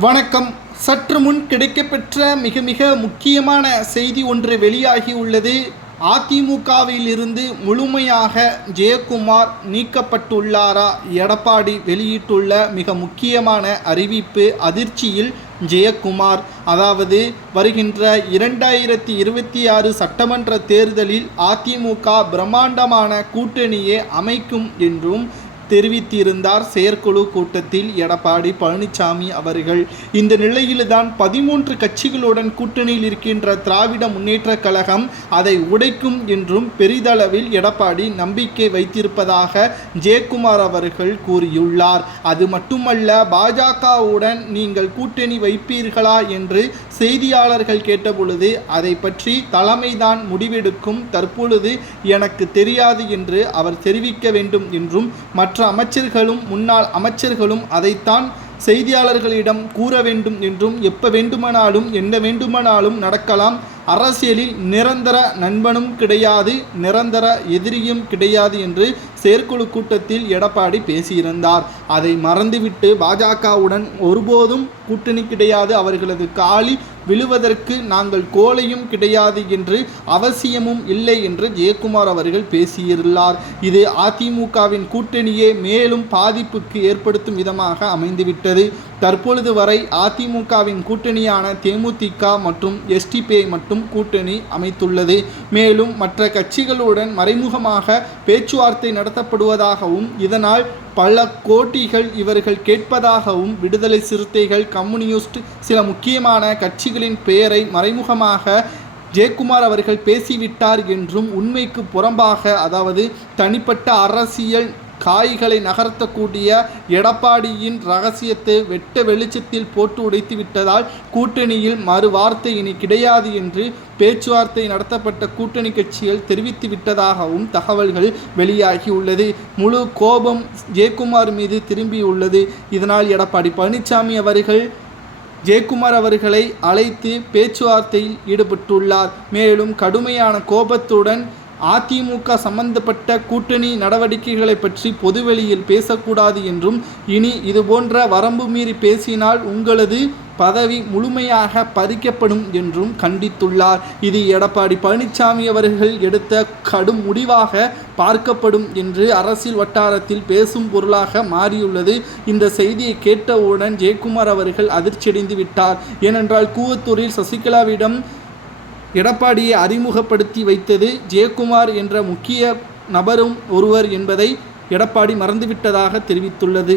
வணக்கம். சற்று முன் கிடைக்கப்பெற்ற மிக முக்கியமான செய்தி ஒன்று வெளியாகி உள்ளது. அதிமுகவில் இருந்து முழுமையாக ஜெயக்குமார் நீக்கப்பட்டுள்ளாரா? எடப்பாடி வெளியிட்டுள்ள மிக முக்கியமான அறிவிப்பு. அதிர்ச்சியில் ஜெயக்குமார். அதாவது வருகின்ற 2026 சட்டமன்ற தேர்தலில் அதிமுக பிரம்மாண்டமான கூட்டணியை அமைக்கும் என்றும் தெரிவித்திருந்தார் செயற்குழு கூட்டத்தில் எடப்பாடி பழனிசாமி அவர்கள். இந்த நிலையில்தான் 13 கட்சிகளுடன் கூட்டணியில் இருக்கின்ற திராவிட முன்னேற்ற கழகம் அதை உடைக்கும் என்றும் பெரிதளவில் எடப்பாடி நம்பிக்கை வைத்திருப்பதாக ஜெயக்குமார் அவர்கள் கூறியுள்ளார். அது மட்டுமல்ல, பாஜகவுடன் நீங்கள் கூட்டணி வைப்பீர்களா என்று செய்தியாளர்கள் கேட்டபொழுது அதை பற்றி தலைமைதான் முடிவெடுக்கும், தற்பொழுது எனக்கு தெரியாது என்று அவர் தெரிவிக்க வேண்டும் என்றும் மற்ற அமைச்சர்களும் முன்னாள் அமைச்சர்களும் அதைத்தான் செய்தியாளர்களிடம் கூற வேண்டும் என்றும் எப்ப வேண்டுமானாலும் என்ன வேண்டுமானாலும் நடக்கலாம், அரசியலில் நிரந்தர நண்பனும் கிடையாது, நிரந்தர எதிரியும் கிடையாது என்று செயற்குழு கூட்டத்தில் எடப்பாடி பேசியிருந்தார். அதை மறந்துவிட்டு பாஜகவுடன் ஒருபோதும் கூட்டணி கிடையாது, அவர்களது காலில் விழுவதற்கு நாங்கள் கோலையும் கிடையாது என்று அவசியமும் இல்லை என்று ஜெயக்குமார் அவர்கள் பேசியுள்ளார். இது அதிமுகவின் கூட்டணியே மேலும் பாதிப்புக்கு ஏற்படுத்தும் விதமாக அமைந்துவிட்டது. தற்பொழுது வரை அதிமுகவின் கூட்டணியான தேமுதிக மற்றும் எஸ்டிபி மட்டும் கூட்டணி அமைத்துள்ளது. மேலும் மற்ற கட்சிகளுடன் மறைமுகமாக பேச்சுவார்த்தை நடத்தப்படுவதாகவும் இதனால் பல கோடிகள் இவர்கள் கேட்பதாகவும் விடுதலை சிறுத்தைகள், கம்யூனிஸ்ட், சில முக்கியமான கட்சிகளின் பெயரை மறைமுகமாக ஜெயக்குமார் அவர்கள் பேசிவிட்டார் என்றும் உண்மைக்கு புறம்பாக, அதாவது தனிப்பட்ட அரசியல் காய்களை நகர்த்தக்கூடிய எடப்பாடியின் ரகசியத்தை வெட்ட வெளிச்சத்தில் போட்டு உடைத்து விட்டதால் கூட்டணியில் மறு வார்த்தை இனி கிடையாது என்று பேச்சுவார்த்தை நடத்தப்பட்ட கூட்டணி கட்சிகள் தெரிவித்து விட்டதாகவும் தகவல்கள் வெளியாகியுள்ளது. முழு கோபம் ஜெயக்குமார் மீது திரும்பியுள்ளது. இதனால் எடப்பாடி பழனிசாமி அவர்கள் ஜெயக்குமார் அவர்களை அழைத்து பேச்சுவார்த்தையில் ஈடுபட்டுள்ளார். மேலும் கடுமையான கோபத்துடன் அதிமுக சம்பந்தப்பட்ட கூட்டணி நடவடிக்கைகளை பற்றி பொதுவெளியில் பேசக்கூடாது என்றும், இனி இதுபோன்ற வரம்பு மீறி பேசினால் உங்களது பதவி முழுமையாக பறிக்கப்படும் என்றும் கண்டித்துள்ளார். இது எடப்பாடி பழனிசாமி அவர்கள் எடுத்த கடும் முடிவாக பார்க்கப்படும் என்று அரசியல் வட்டாரத்தில் பேசும் பொருளாக மாறியுள்ளது. இந்த செய்தியை கேட்டவுடன் ஜெயக்குமார் அவர்கள் அதிர்ச்சியடைந்து விட்டார். ஏனென்றால் கூவத்தூரில் சசிகலாவிடம் எடப்பாடியை அறிமுகப்படுத்தி வைத்தது ஜெயக்குமார் என்ற முக்கிய நபரும் ஒருவர் என்பதை எடப்பாடி மறந்துவிட்டதாக தெரிவித்துள்ளது.